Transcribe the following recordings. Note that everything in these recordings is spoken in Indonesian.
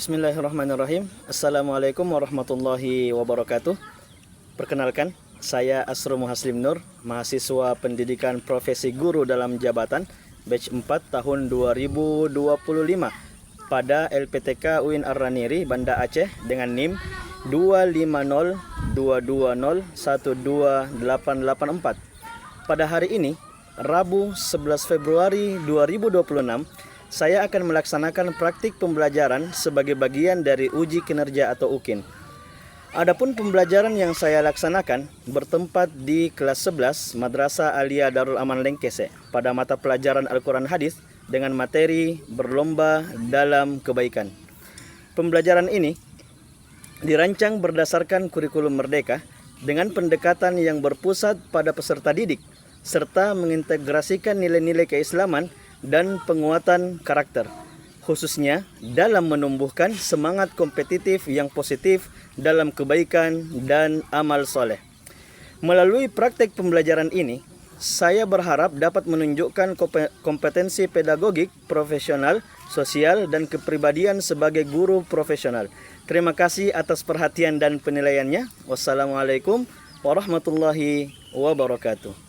Bismillahirrahmanirrahim. Assalamualaikum warahmatullahi wabarakatuh. Perkenalkan, saya Asro Muhaslim Nur, mahasiswa pendidikan profesi guru dalam jabatan batch 4 tahun 2025 pada LPTK UIN Ar-Raniri, Banda Aceh dengan NIM 25022012884. Pada hari ini, Rabu 11 Februari 2026, saya akan melaksanakan praktik pembelajaran sebagai bagian dari uji kinerja atau UKIN. Adapun pembelajaran yang saya laksanakan bertempat di kelas 11 Madrasah Aliyah Darul Aman Lengkese pada mata pelajaran Al-Quran Hadis dengan materi berlomba dalam kebaikan. Pembelajaran ini dirancang berdasarkan kurikulum Merdeka dengan pendekatan yang berpusat pada peserta didik serta mengintegrasikan nilai-nilai keislaman dan penguatan karakter, khususnya dalam menumbuhkan semangat kompetitif yang positif dalam kebaikan dan amal soleh. Melalui praktek pembelajaran ini, saya berharap dapat menunjukkan kompetensi pedagogik, profesional, sosial, dan kepribadian sebagai guru profesional. Terima kasih atas perhatian dan penilaiannya. Wassalamualaikum warahmatullahi wabarakatuh.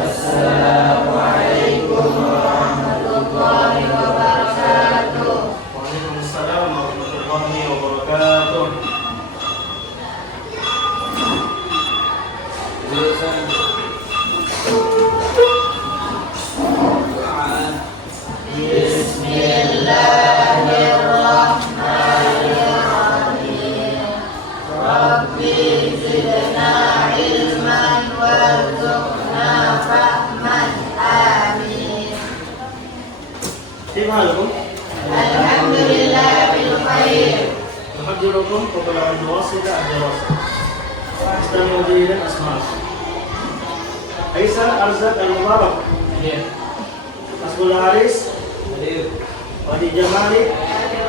Assalamualaikum warahmatullahi wabarakatuh. Waalaikumsalam warahmatullahi wabarakatuh. Bismillahirrahmanirrahim. Rabbi zidna ilman warzuqna fahman. Amin. Kaifa halukum? Alhamdulillah bil khair. Uhadirukum qabla an nuwassila ad-dirasa. Istami'u jayyidan asma'akum. Aisyah Arzak Al-Mubarak. Hadir. Masbul Haris. Hadir. Wadi Jamali. Hadir.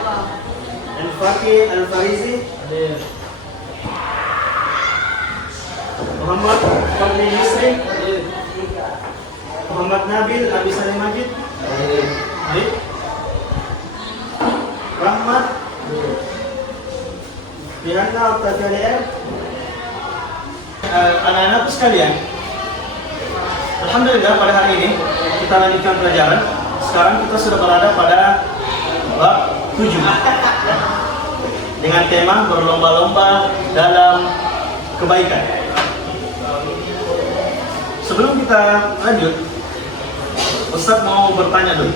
Al-Faqih Al-Farizi. Hadir. Muhammad Fadli Yusri. Hadir. Muhammad Nabil Abi Salim Majid. Hadir. Hadir. Rahmat. Bihanna Al-Tafiyali'er. Anak-anak sekalian, alhamdulillah pada hari ini kita lanjutkan pelajaran. Sekarang kita sudah berada pada bab 7 dengan tema berlomba-lomba dalam kebaikan. Sebelum kita lanjut, Ustaz mau bertanya dulu.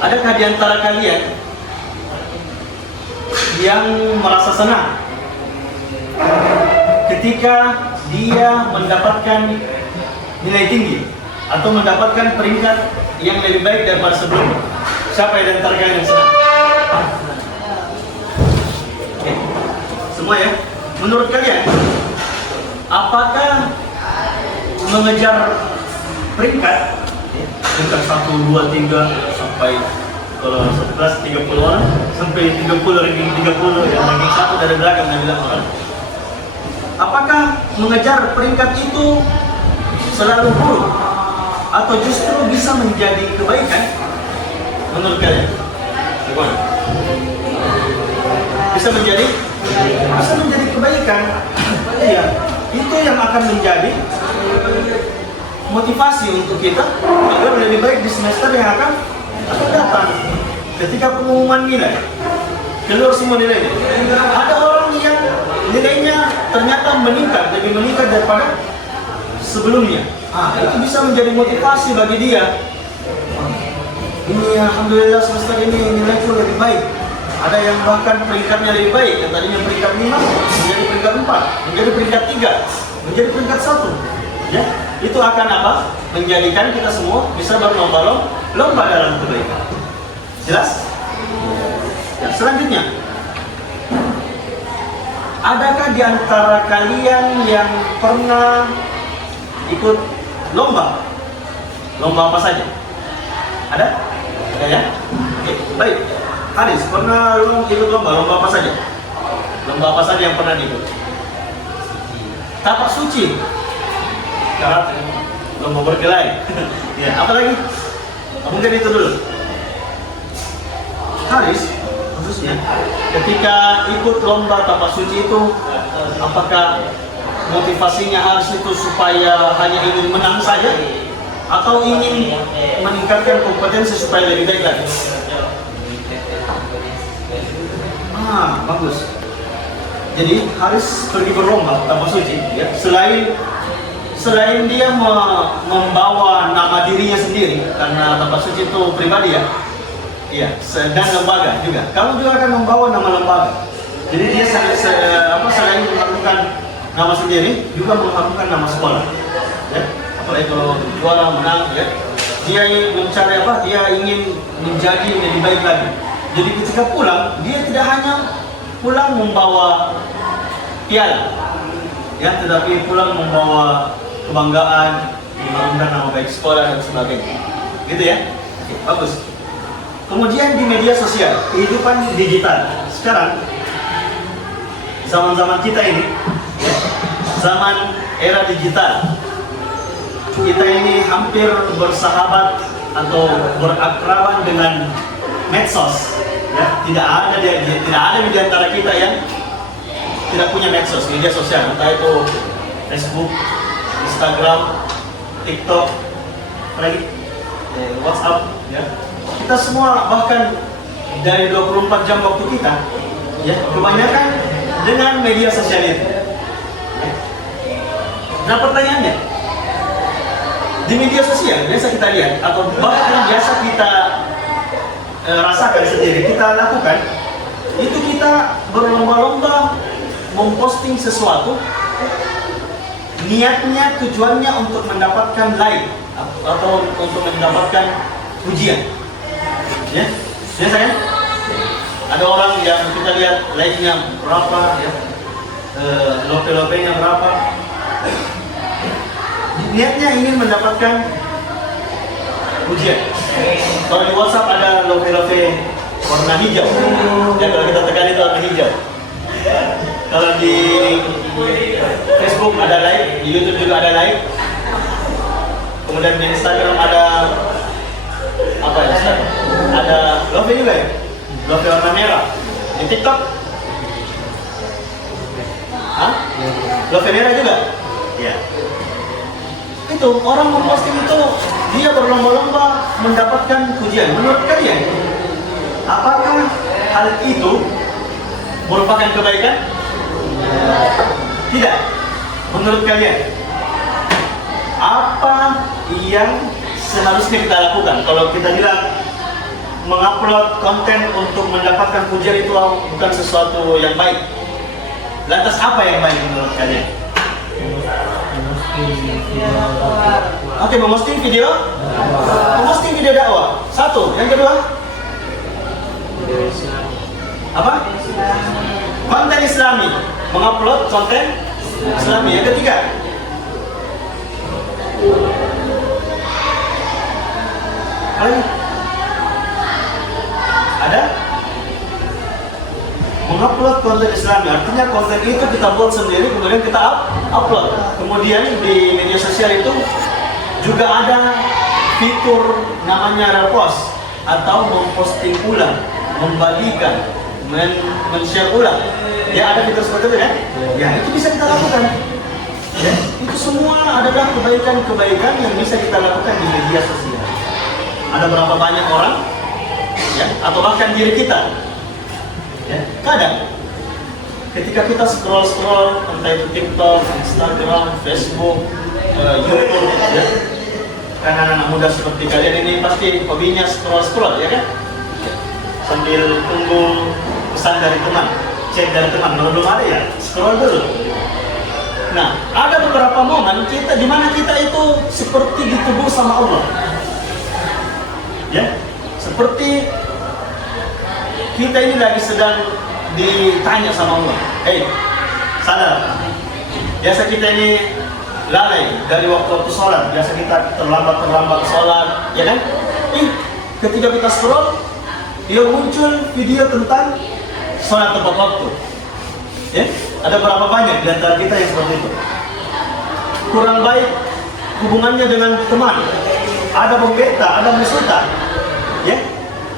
Adakah di antara kalian yang merasa senang ketika dia mendapatkan nilai tinggi atau mendapatkan peringkat yang lebih baik daripada sebelumnya? Siapa yang di antara kalian yang senang? Oke. Semua ya? Menurut kalian, apakah mengejar peringkat 1, 2, 3 sampai kalau 11 30 orang sampai 30 ranking 30 yang ranking 1 dari belakang yang bilang orang. Apakah mengejar peringkat itu selalu buruk atau justru bisa menjadi kebaikan menurut kalian? Bagaimana? Bisa menjadi kebaikan. Iya, itu yang akan menjadi motivasi untuk kita agar lebih baik di semester yang akan datang. Ketika pengumuman nilai keluar semua nilainya, ada orang yang nilainya ternyata lebih meningkat daripada sebelumnya. Itu bisa menjadi motivasi bagi dia. Ini alhamdulillah semester ini nilaiku lebih baik. Ada yang bahkan peringkatnya lebih baik, yang tadinya peringkat 5 menjadi peringkat 4, menjadi peringkat 3, menjadi peringkat 1. Ya, itu akan apa? Menjadikan kita semua bisa berlomba dalam kebaikan. Jelas? Ya, selanjutnya, adakah di antara kalian yang pernah ikut lomba? Lomba apa saja? Ada? Ada ya? Oke, baik. Hadis, pernah ikut lomba apa saja? Lomba apa saja yang pernah diikut? tapak suci, karate, lomba berkelahi. Ya, apa lagi? Mungkin itu dulu. Haris, khususnya, ketika ikut lomba tapak suci itu, apakah motivasinya Haris itu supaya hanya ingin menang saja, atau ingin meningkatkan kompetensi supaya lebih baik lagi? Bagus. Jadi Haris pergi berlomba tapak suci, ya. Selain dia membawa nama dirinya sendiri, karena tapak suci itu pribadi ya, iya, dan lembaga juga. Kamu juga akan membawa nama lembaga. Jadi dia selain melakukan nama sendiri, juga melakukan nama sekolah. Ya. Apalagi kalau juara menang, ya. Dia mencari Dia ingin menjadi lebih baik lagi. Jadi ketika pulang, dia tidak hanya pulang membawa piala, ya, tetapi pulang membawa kebanggaan, mengharumkan nama baik sekolah dan sebagainya. Gitu ya? Oke, bagus. Kemudian di media sosial, kehidupan digital. Sekarang, zaman-zaman kita ini, ya, zaman era digital, kita ini hampir bersahabat atau berakraban dengan medsos. Ya, tidak ada di antara kita yang tidak punya medsos, media sosial, entah itu Facebook, Instagram, TikTok, WhatsApp, ya. Kita semua bahkan dari 24 jam waktu kita, ya, kebanyakan dengan media sosial itu. Nah, pertanyaannya, di media sosial biasa kita lihat atau bahkan biasa kita rasakan sendiri, kita lakukan, itu kita berlomba-lomba memposting sesuatu, niatnya, tujuannya untuk mendapatkan like atau untuk mendapatkan pujian, ya. Biasa kan? Ada orang yang kita lihat like-nya berapa, ya, lope-lopenya berapa, niatnya ingin mendapatkan pujian. Kalau di WhatsApp ada lope-lope warna hijau, ya, kalau kita tekan itu warna hijau. Kalau di Facebook ada like, di YouTube juga ada like. Kemudian di Instagram ada apa ya? Ada lope juga ya, lope warna merah. Di TikTok, lope merah juga. Ya. Itu orang memposting itu, dia berlomba-lomba mendapatkan pujian. Menurut kalian, apakah hal itu merupakan kebaikan? Tidak. Menurut kalian, apa yang seharusnya kita lakukan? Kalau kita bilang mengupload konten untuk mendapatkan pujian itu bukan sesuatu yang baik, lantas apa yang baik menurut kalian? Oke, memposting video dakwah. Satu, yang kedua apa? Konten Islami, mengupload konten Islami. Yang ketiga, ada mengupload konten Islami, artinya konten itu kita buat sendiri, kemudian kita upload. Kemudian di media sosial itu juga ada fitur namanya repost atau memposting ulang, membagikan, men-share ulang. Ya, ada fitur seperti itu ya? Ya, itu bisa kita lakukan. Ya, itu semua adalah kebaikan-kebaikan yang bisa kita lakukan di media sosial. Ada berapa banyak orang, ya, atau bahkan diri kita. Ya, kadang ketika kita scroll entah itu TikTok, Instagram, Facebook, YouTube, ya, kan anak-anak muda seperti kalian ini pasti hobinya scroll, ya kan? Sambil tunggu pesan dari teman, chat dari teman, kalau belum ada ya scroll dulu. Nah, ada beberapa momen kita di mana kita itu seperti ditegur sama Allah, ya, seperti kita ini lagi sedang ditanya sama Allah. Sadar. Biasa kita ini lalai dari waktu sholat. Biasa kita terlambat sholat, ya kan? Ketika kita scroll, dia muncul video tentang sholat tepat waktu. Ya, ada berapa banyak di antara kita yang seperti itu? kurang baik hubungannya dengan teman, ada pembeta, ada musuh, ya.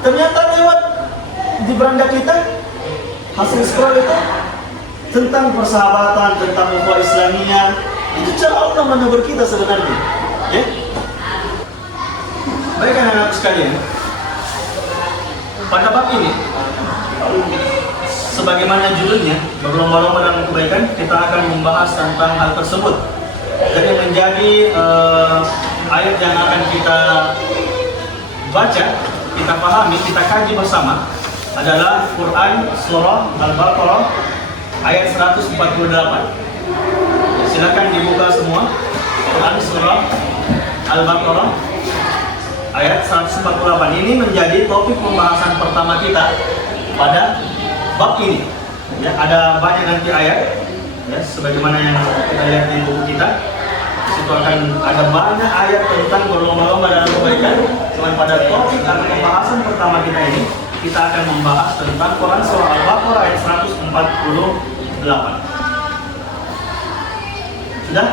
Ternyata lewat di beranda kita hasil scroll itu tentang persahabatan, tentang ukhuwah Islamiyah. Itu cara Allah menegur kita sebenarnya, ya. Baik anak-anak sekalian, pada bab ini, sebagaimana judulnya, berlomba-lomba dalam kebaikan, kita akan membahas tentang hal tersebut. Jadi menjadi ayat yang akan kita baca, kita pahami, kita kaji bersama adalah Quran Surah Al-Baqarah ayat 148. Silakan dibuka semua Quran Surah Al-Baqarah ayat 148. Ini menjadi topik pembahasan pertama kita pada bab ini. Ya, ada banyak nanti ayat, ya, sebagaimana yang kita lihat di buku kita. Situ akan ada banyak ayat tentang berlomba-lomba dalam kebaikan. Cuman pada topik atau pembahasan pertama kita ini, kita akan membahas tentang Quran Surah Al-Baqarah ayat 148. Sudah?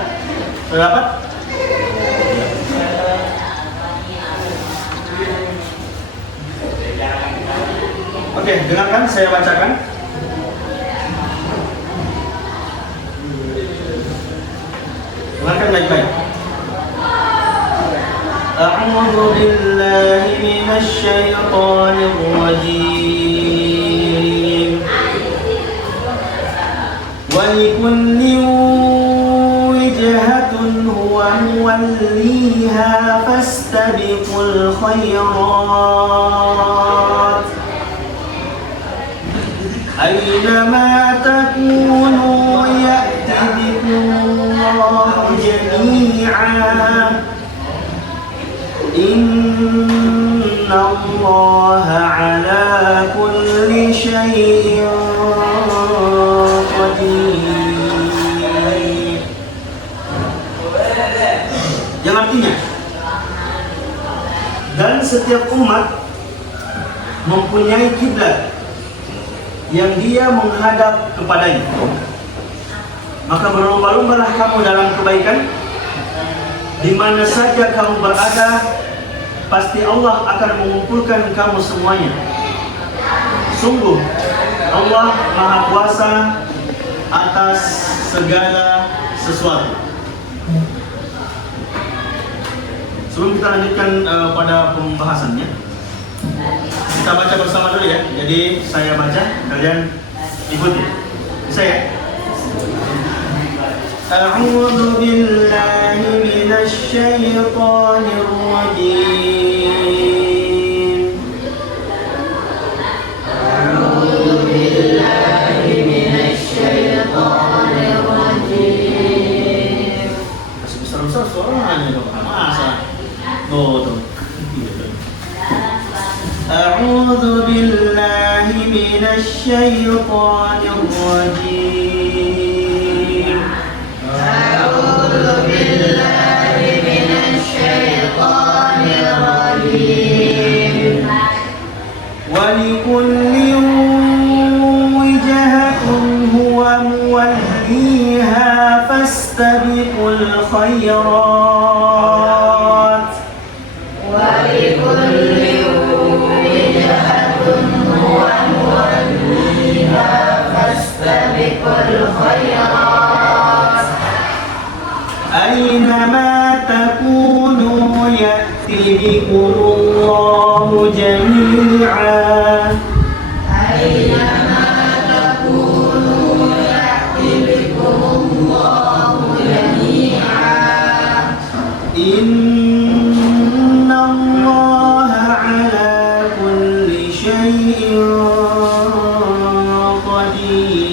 Sudah dapat? Oke, dengarkan saya bacakan. Dengarkan baik-baik. A'udzu billahi minasy syaithanir rajim. Wa likullin wijhatun huwa muwalliha fastabiqul khairat. أينما تكونوا يأت بكم الله جميعا إن الله على كل شيء قدير. Yang artinya, dan setiap umat mempunyai kiblat yang dia menghadap kepadanya. Maka berlomba-lombalah kamu dalam kebaikan, di mana saja kamu berada, pasti Allah akan mengumpulkan kamu semuanya. Sungguh Allah Maha Kuasa atas segala sesuatu. Sebelum kita lanjutkan pada pembahasannya, kita baca bersama dulu ya. Jadi saya baca, kalian ikuti. Bisa ya? A'udzu billahi minasy syaithanir rajim. A'udzu billahi minasy syaithanir rajim. Masih besar-besar suaranya dong. Masa? Tuh. أعوذ بالله من الشيطان الرجيم. أعوذ بالله من الشيطان الرجيم. ولكل وجهة هو موليها فاستبقوا الخيرات. ولكل أينما تكونوا يأتي بكم الله جميعا. أينما تكونوا يأتي بكم الله جميعا. إن الله على كل شيء قدير.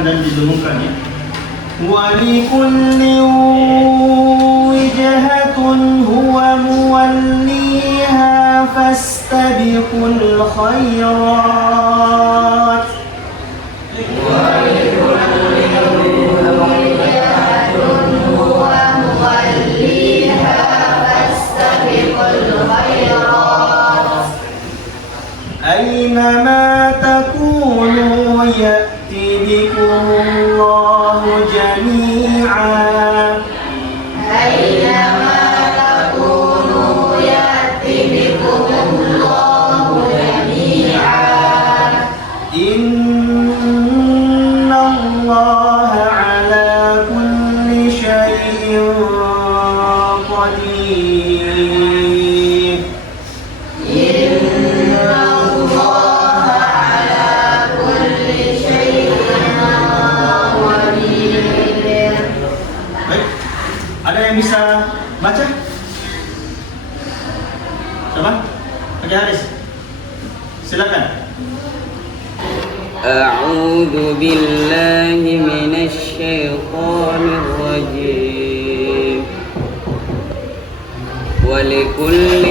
dibacakan dan didengungkan ya. وَلِكُلٍّ وِجْهَةٌ هُوَ مُوَلِّيهَا فَاسْتَبِقُوا الْخَيْرَاتِ أينما تكونوا يأتي بكم الله جميعا أينما تكونوا يأتي بكم الله جميعا إن الله على كل شيء قدير Ada yang bisa baca? Siapa? Pak Haris. Silakan. أعوذ بالله من الشيطان الرجيم ولكل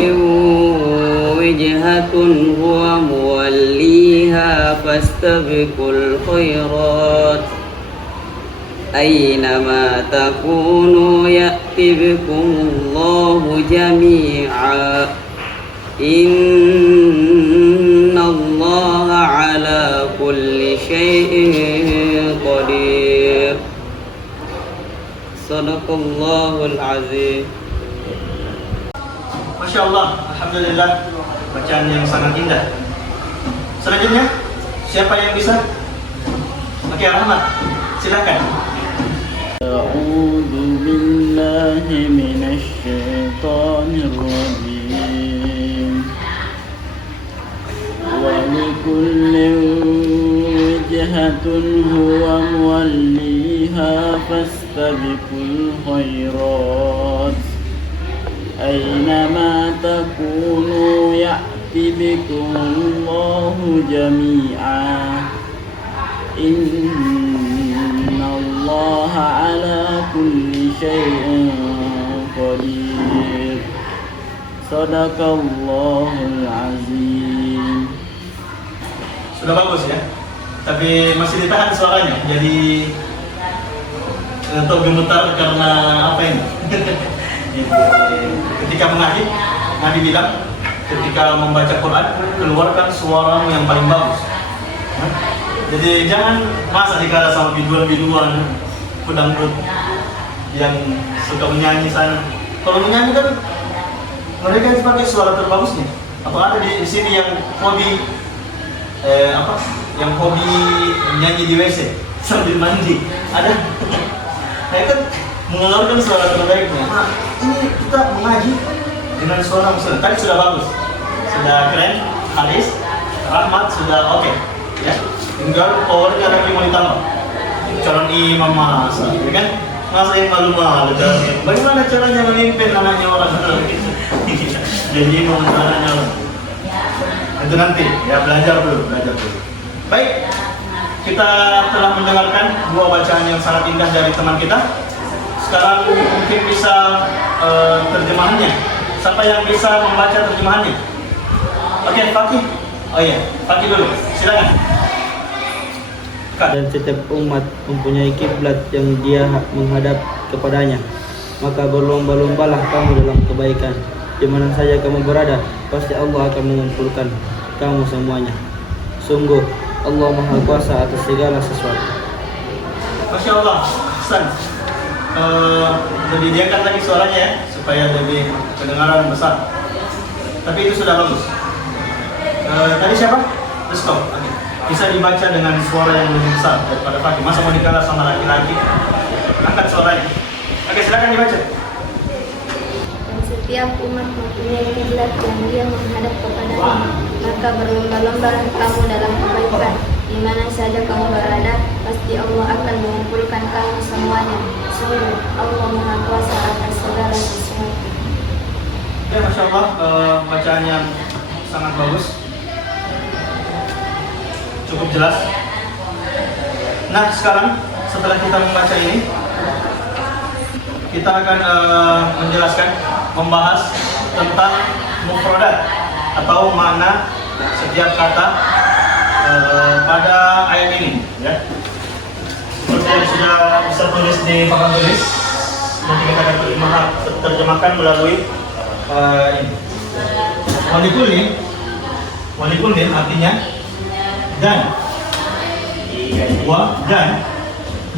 وجهة هو موليها فاستبقوا الخيرات أينما تكونوا يأتي بكم الله جميعا إن الله على كل شيء قدير صدق الله العظيم. Masya Allah, Alhamdulillah, bacaan yang sangat indah. Selanjutnya, siapa yang bisa? Oke, Rahmat, silakan. أعوذ بالله من الشيطان الرجيم ولكل وجهة هو موليها فاستبقوا الخيرات أينما تكونوا يأتي بكم الله جميعا إن الله على كل شيء قدير صدق الله العظيم. Sudah bagus ya, tapi masih ditahan suaranya, jadi gemetar karena apa ini? Ketika mengaji, Nabi bilang, ketika membaca Quran, keluarkan suaramu yang paling bagus. Jadi jangan masa dikala sama biduan-biduan, pedangdut yang suka menyanyi sana. Kalau menyanyi kan mereka pakai suara terbagusnya. Atau ada di sini yang hobi yang hobi nyanyi di WC sambil mandi. Ada. Nah, kan mengeluarkan suara terbaiknya. Nah, ini kita mengaji dengan suara musuh. Tadi sudah bagus, sudah keren. Haris, Rahmat sudah oke. Ya, tinggal powernya lagi mau ditambah. Calon imam masa, ya kan? Masa yang malu-malu. Bagaimana caranya memimpin anaknya orang? Jadi imam anaknya orang. Itu nanti, ya belajar dulu. Baik, kita telah mendengarkan dua bacaan yang sangat indah dari teman kita. Sekarang mungkin bisa terjemahannya. Siapa yang bisa membaca terjemahannya? Oke, Fakih. Oh iya, Fakih dulu. Silakan. Dan setiap umat mempunyai kiblat yang dia menghadap kepadanya. Maka berlomba-lombalah kamu dalam kebaikan. Di mana saja kamu berada, pasti Allah akan mengumpulkan kamu semuanya. Sungguh Allah Maha Kuasa atas segala sesuatu. Masya Allah, Hasan. Jadi diangkat lagi suaranya ya, supaya lebih kedengaran besar. Tapi itu sudah bagus. Tadi siapa? Resto. Bisa dibaca dengan suara yang lebih besar daripada Fakih. Masa mau dikalah sama laki-laki? Angkat suaranya. Oke, silakan dibaca. Dan setiap umat mempunyai kiblat yang dia menghadap kepadanya. Maka berlomba-lombalah kamu dalam kebaikan. Di mana saja kamu berada, pasti Allah akan mengumpulkan kamu semuanya. Sungguh Allah Maha Kuasa atas segala sesuatu. Ya, Masya Allah, bacaan yang sangat bagus, cukup jelas. Nah, sekarang setelah kita membaca ini, kita akan menjelaskan, membahas tentang mufradat atau makna setiap kata pada ayat ini, ya. Seperti yang sudah bisa tulis di papan tulis, nanti kita akan terjemahkan melalui ini. Walikulin artinya dan, dan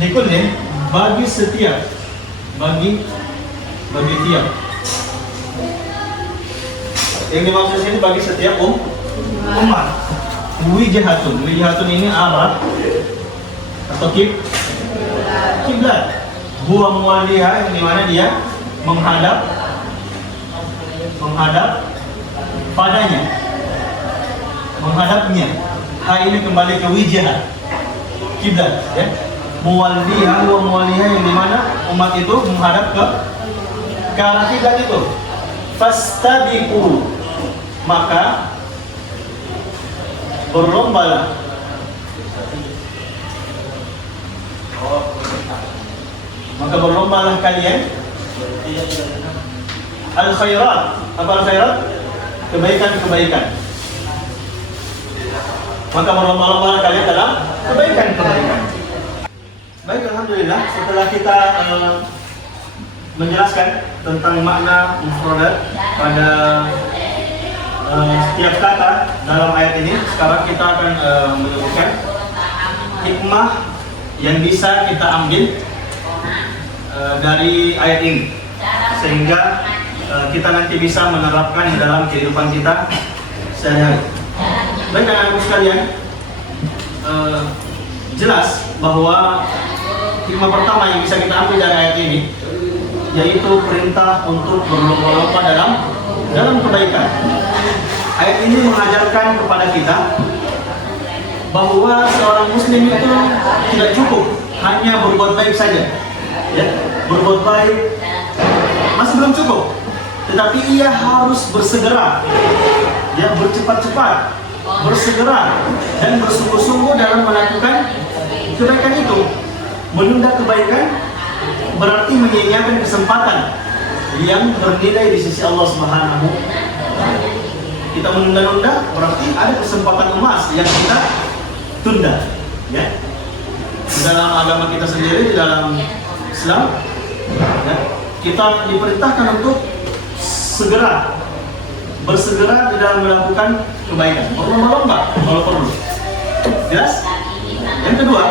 likulin bagi setiap, bagi tiap. Yang dimaksud sini bagi setiap umat. Wijahatun ini arah atau kiblat. Huwa muwaliha, yang dimana dia menghadap padanya, menghadapnya. Ha ini kembali ke wijah, kiblat, ya. Muwaliha, huwa muwaliha, yang dimana umat itu menghadap ke arah kiblat itu. Fastabiqu, maka berlombalah. Maka berlombalah kalian al-khairat. Apa al-khairat? Kebaikan-kebaikan. Maka berlomba-lomba kalian dalam kebaikan-kebaikan. Baik, alhamdulillah, setelah kita menjelaskan tentang makna mufradat pada setiap kata dalam ayat ini, sekarang kita akan menyebutkan hikmah yang bisa kita ambil dari ayat ini, sehingga kita nanti bisa menerapkan di dalam kehidupan kita sehari-hari. Baik, anak-anakku sekalian, jelas bahwa hikmah pertama yang bisa kita ambil dari ayat ini yaitu perintah untuk berlomba-lomba dalam kebaikan. Ayat ini mengajarkan kepada kita bahwa seorang muslim itu tidak cukup hanya berbuat baik saja, ya. Berbuat baik masih belum cukup, tetapi ia harus bersegera, ya, bercepat-cepat, bersegera dan bersungguh-sungguh dalam melakukan kebaikan itu. Menunda kebaikan berarti menyia-nyiakan kesempatan yang bernilai di sisi Allah Subhanahu wa Ta'ala. Kita menunda-nunda berarti ada kesempatan emas yang kita tunda, ya. Di dalam agama kita sendiri, di dalam Islam, ya, kita diperintahkan untuk bersegera di dalam melakukan kebaikan, berlomba-lomba kalau perlu. Jelas? Yang kedua,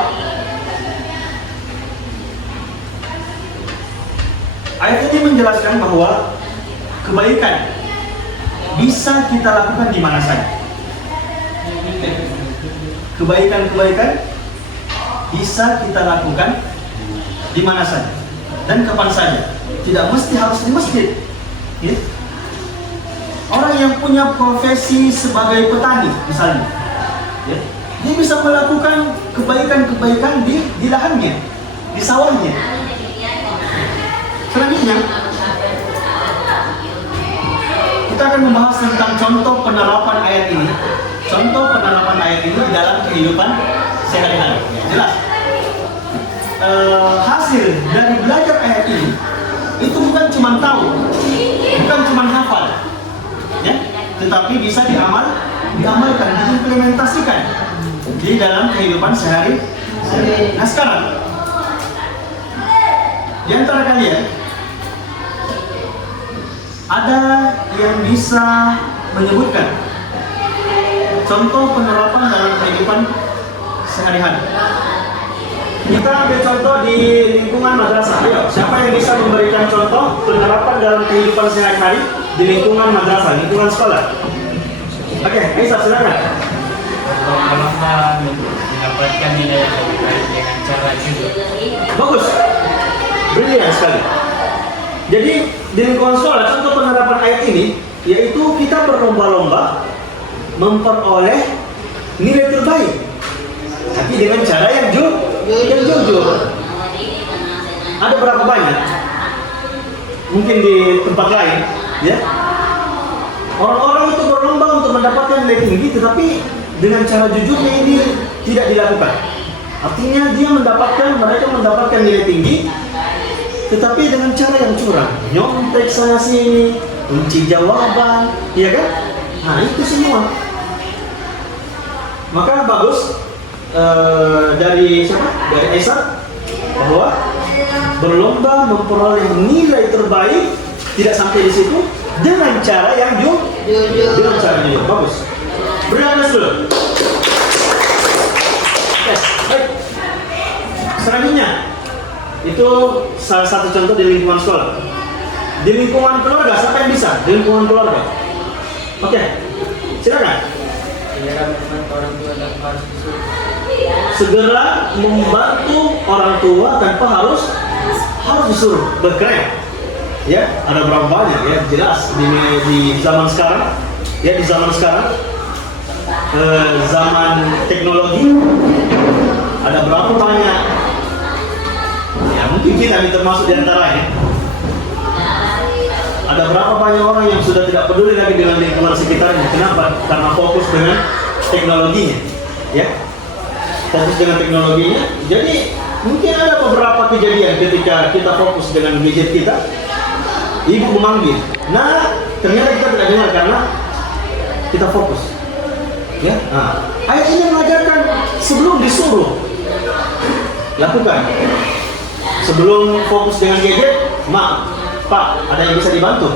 ayat ini menjelaskan bahwa kebaikan bisa kita lakukan di mana saja. Kebaikan-kebaikan bisa kita lakukan di mana saja dan kapan saja. Tidak mesti harus di masjid, ya. Orang yang punya profesi sebagai petani misalnya, ya, dia bisa melakukan kebaikan-kebaikan di lahannya, di sawahnya. Selanjutnya, kita akan membahas tentang contoh penerapan ayat ini. Contoh penerapan ayat ini dalam kehidupan sehari-hari. Jelas. Hasil dari belajar ayat ini itu bukan cuma tahu, bukan cuma hafal, ya, tetapi bisa diamalkan, diimplementasikan di dalam kehidupan sehari-hari. Nah, sekarang di antara kalian ada yang bisa menyebutkan contoh penerapan dalam kehidupan sehari-hari? Kita ambil contoh di lingkungan madrasah. Ayo, siapa yang bisa memberikan contoh penerapan dalam kehidupan sehari-hari di lingkungan madrasah, lingkungan sekolah? Oke, Aisyah, silakan. Berlomba mendapatkan nilai yang lebih baik dengan cara jujur. Bagus, brilian sekali. Jadi di lingkungan sekolah, contoh penerapan ayat ini yaitu kita berlomba-lomba memperoleh nilai terbaik, tapi dengan cara yang jujur. Ada berapa banyak? Mungkin di tempat lain, ya, orang-orang itu berlomba untuk mendapatkan nilai tinggi, tetapi dengan cara jujurnya ini tidak dilakukan. Artinya mereka mendapatkan nilai tinggi, tetapi dengan cara yang curang, nyontek sana sini, kunci jawaban, iya kan? Nah itu semua. Maka bagus dari siapa? Dari Esa bahwa berlomba memperoleh nilai terbaik tidak sampai di situ dengan cara yang jujur. Dengan cara jujur, bagus. Beri aplaus dulu. Yes, baik. Selanjutnya itu salah satu contoh di lingkungan sekolah. Di lingkungan keluarga, siapa yang bisa? Di lingkungan keluarga. Oke, silakan. Segera membantu orang tua tanpa harus disuruh. Berkeren. Ya, ada berapa banyak ya? Jelas di zaman sekarang, ya di zaman sekarang, zaman teknologi, ada berapa banyak? Ya mungkin kita termasuk di antaranya. Ada berapa banyak orang yang sudah tidak peduli lagi dengan lingkungan sekitarnya. Kenapa? Karena fokus dengan teknologinya, ya. Fokus dengan teknologinya. Jadi mungkin ada beberapa kejadian ketika kita fokus dengan gadget kita, ibu memanggil. Nah, ternyata kita tidak dengar karena kita fokus. Ya. Nah, ayat ini mengajarkan sebelum disuruh lakukan. Sebelum fokus dengan gadget, Pak, ada yang bisa dibantu?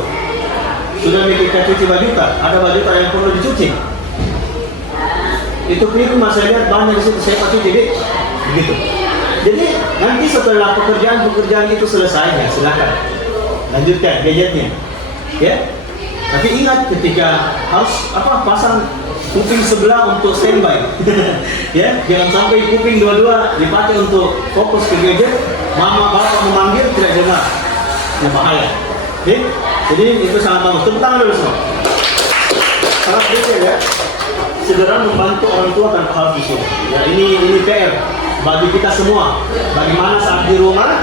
Sudah mikirkan cuci baju tak? Ada baju tak yang perlu dicuci? Itu keliru, mas, saya lihat banyak di situ, saya pakai cuci, begitu. Jadi nanti setelah pekerjaan itu selesai, ya silakan lanjutkan gadgetnya, ya. Tapi ingat ketika harus pasang kuping sebelah untuk standby, ya. Jangan sampai kuping dua-dua dipakai untuk fokus ke gadget. Mama bapak memanggil tidak dengar. Ya bahaya. Oke? Jadi itu sangat bagus. Tepuk tangan dulu semua. Sangat penting ya. Segera membantu orang tua tanpa harus disuruh. Ya ini PR bagi kita semua. Bagaimana saat di rumah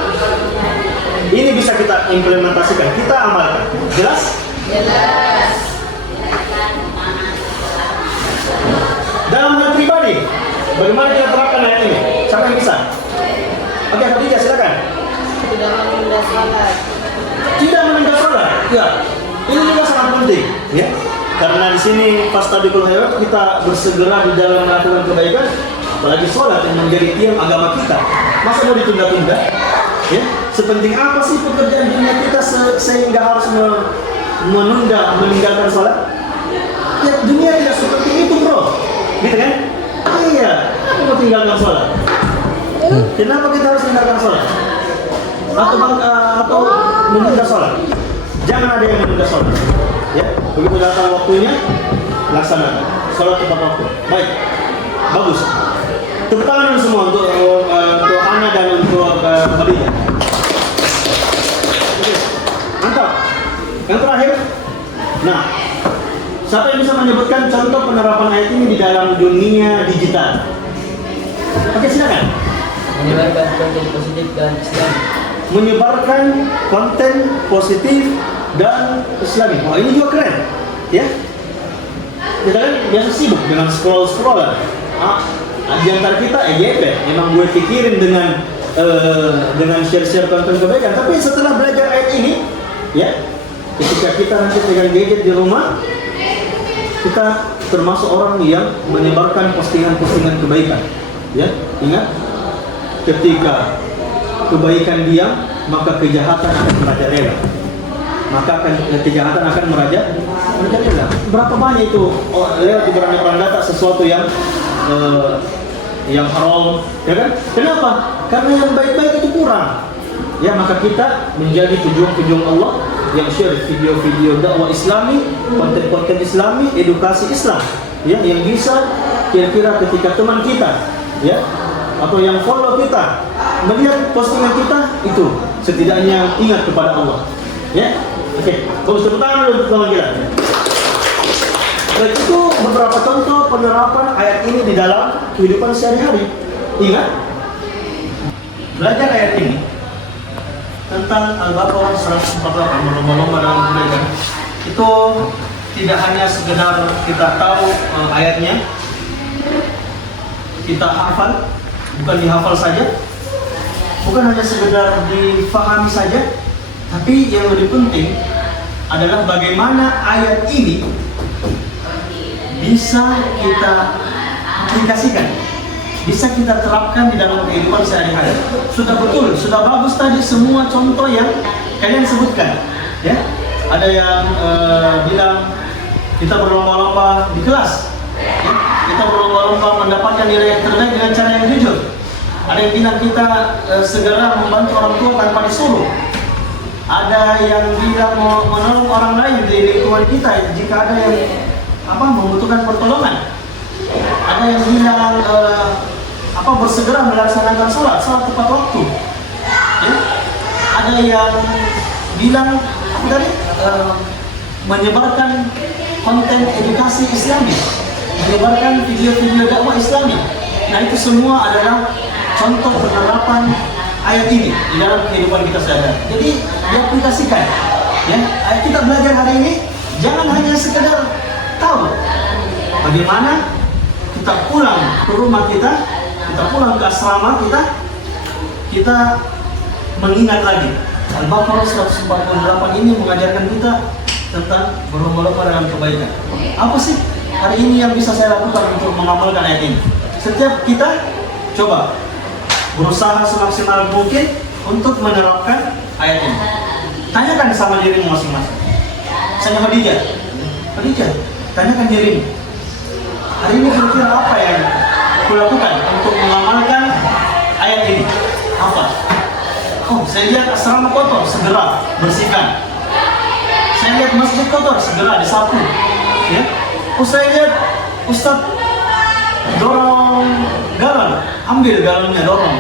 ini bisa kita implementasikan, kita amalkan. Jelas? Jelas. Dalam hal pribadi, bagaimana kita terapkan ayat ini? Siapa yang bisa? Oke, Khadijah silakan. Tidak menunda salat. Tidak menunda sholat, ya. Ini juga sangat penting, ya. Karena di sini pas tabiqul khairat kita bersegera di dalam melakukan kebaikan, apalagi sholat yang menjadi tiang agama kita. Masa mau ditunda-tunda? Ya. Sepenting apa sih pekerjaan dunia kita sehingga harus meninggalkan sholat? Ya dunia tidak seperti itu, bro. Gitu kan? Iya, aku mau tinggalkan sholat. Kenapa kita harus tinggalkan sholat? Atau menunda sholat? Jangan ada yang menunda sholat. Ya, begitu datang waktunya, laksanakan sholat tepat waktu. Baik, bagus. Tepuk tangan semua untuk Ana dan untuk Khadijah. Oke, mantap. Yang terakhir, nah, siapa yang bisa menyebutkan contoh penerapan ayat ini di dalam dunia digital? Oke, silakan. Menyebarkan konten positif dan Islam. Menyebarkan konten positif dan Islami. Wah, ini juga keren, ya. Kita kan biasa sibuk dengan scrollan. Di antara kita EGP, emang gue pikirin dengan share konten kebaikan. Tapi setelah belajar ayat ini, ya, ketika kita nanti pegang gadget di rumah, kita termasuk orang yang menyebarkan postingan-postingan kebaikan. Ya, ingat, ketika kebaikan diam, maka kejahatan akan merajalela. Kejahatan akan merajalela. Berapa banyak itu lewat di beranda-beranda sesuatu yang haram, ya kan? Kenapa? Karena yang baik-baik itu kurang. Ya, maka kita menjadi pejuang-pejuang Allah yang share video-video dakwah Islami, konten-konten Islami, edukasi Islam, ya, yang bisa kira-kira ketika teman kita, ya, atau yang follow kita melihat postingan kita itu setidaknya ingat kepada Allah, ya. Oke, bagus, tepuk tangan dulu untuk teman kita. Baik, itu beberapa contoh penerapan ayat ini di dalam kehidupan sehari-hari. Ingat, belajar ayat ini tentang Al-Baqarah 148, berlomba-lomba dalam kebaikan. Itu tidak hanya sekedar kita tahu ayatnya, kita hafal, bukan dihafal saja, bukan hanya sekedar difahami saja, tapi yang lebih penting adalah bagaimana ayat ini bisa kita aplikasikan, bisa kita terapkan di dalam kehidupan sehari-hari. Sudah betul, sudah bagus tadi semua contoh yang kalian sebutkan, ya. Ada yang bilang kita berlomba-lomba di kelas, ya. Kita berlomba-lomba mendapatkan nilai yang terbaik dengan cara yang jujur. Ada yang bilang kita segera membantu orang tua tanpa disuruh. Ada yang bilang mau menolong orang lain di lingkungan kita jika ada yang membutuhkan pertolongan. Ada yang bilang bersegera melaksanakan sholat tepat waktu. Ya? Ada yang bilang menyebarkan konten edukasi Islami, menyebarkan video-video dakwah Islami. Nah, itu semua adalah contoh penerapan ayat ini di dalam kehidupan kita sehari-hari. Jadi diaplikasikan. Ya, kita belajar hari ini jangan hanya sekedar tahu bagaimana kita pulang ke rumah kita pulang ke asrama kita mengingat lagi. Al-Baqarah 148 ini mengajarkan kita tentang berlomba-lomba dalam kebaikan. Apa sih hari ini yang bisa saya lakukan untuk mengamalkan ayat ini? Setiap kita coba berusaha semaksimal mungkin untuk menerapkan ayat ini. Tanyakan sama dirimu masing-masing. Saya Khadijah, tanyakan dirimu. Hari ini kira-kira apa yang kulakukan untuk mengamalkan ayat ini? Apa? Oh, saya lihat asrama kotor, segera bersihkan. Saya lihat masjid kotor, segera disapu. Ya. Oh, saya lihat Ustaz dorong galon, ambil galonnya, dorong.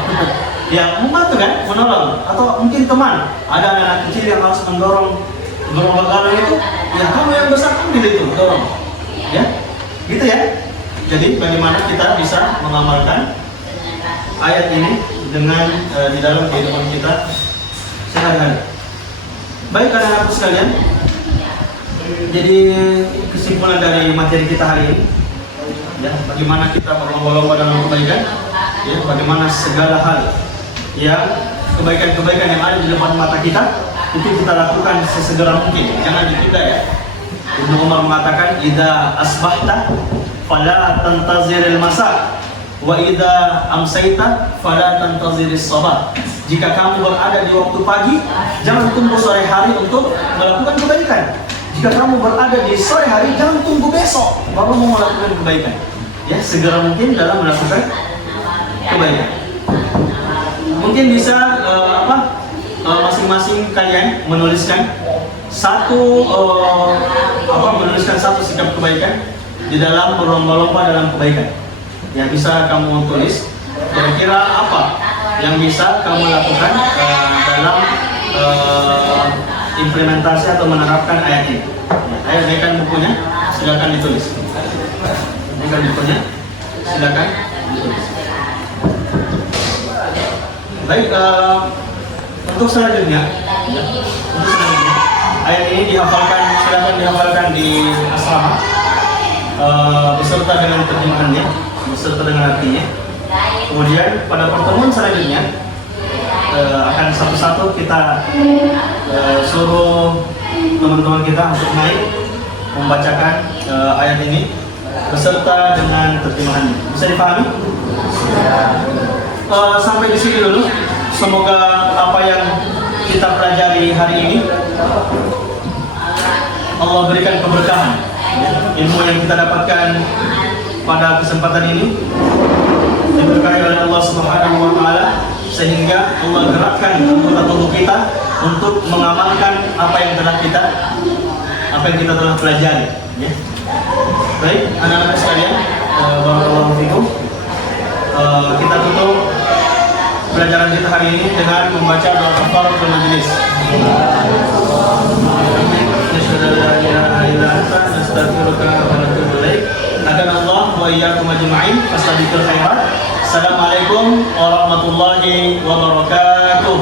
Ya, membantu kan, menolong. Atau mungkin teman, ada anak kecil yang harus mendorong galon itu, ya kamu yang besar ambil itu, dorong. Ya, gitu ya. Jadi bagaimana kita bisa mengamalkan ayat ini dengan di dalam kehidupan kita sehari-hari. Baik anak-anakku sekalian, jadi kesimpulan dari materi kita hari ini, ya, bagaimana kita berlomba-lomba dalam kebaikan, ya, bagaimana segala hal yang kebaikan-kebaikan yang ada di depan mata kita itu kita lakukan sesegera mungkin, jangan ditunda ya. Ibnu Umar mengatakan, "Idza asbahta fala tantaziril masa, wa idza amsayta fala tantaziris sabah." Jika kamu berada di waktu pagi, jangan tunggu sore hari untuk melakukan kebaikan. Jika kamu berada di sore hari, jangan tunggu besok baru mau melakukan kebaikan. Ya, segera mungkin dalam melakukan kebaikan. Mungkin bisa masing-masing kalian menuliskan menuliskan satu sikap kebaikan di dalam berlomba-lomba dalam kebaikan. Ya, bisa kamu tulis kira-kira apa yang bisa kamu lakukan dalam implementasi atau menerapkan ayat ini. Ayo berikan bukunya, silakan ditulis. Berikan bukunya, silakan ditulis. Baik, untuk selanjutnya, ayat ini dihafalkan, silakan dihafalkan di asrama beserta dengan terjemahannya, beserta dengan artinya. Kemudian pada pertemuan selanjutnya akan satu-satu kita suruh teman-teman kita untuk naik membacakan ayat ini beserta dengan terjemahannya. Bisa dipahami? Sampai di sini dulu. Semoga apa yang kita pelajari hari ini Allah berikan keberkahan. Ilmu yang kita dapatkan pada kesempatan ini diberkahi oleh Allah Subhanahu wa taala sehingga Allah gerakkan anggota tubuh kita untuk mengamalkan apa yang kita telah pelajari, ya. Baik, anak-anak sekalian, barakallahu fikum. Kita tutup pelajaran kita hari ini dengan membaca doa kafaratul majlis. Akanallah wa iyyakum ajma'in. Fastabiqul khairat. Assalamualaikum warahmatullahi wabarakatuh.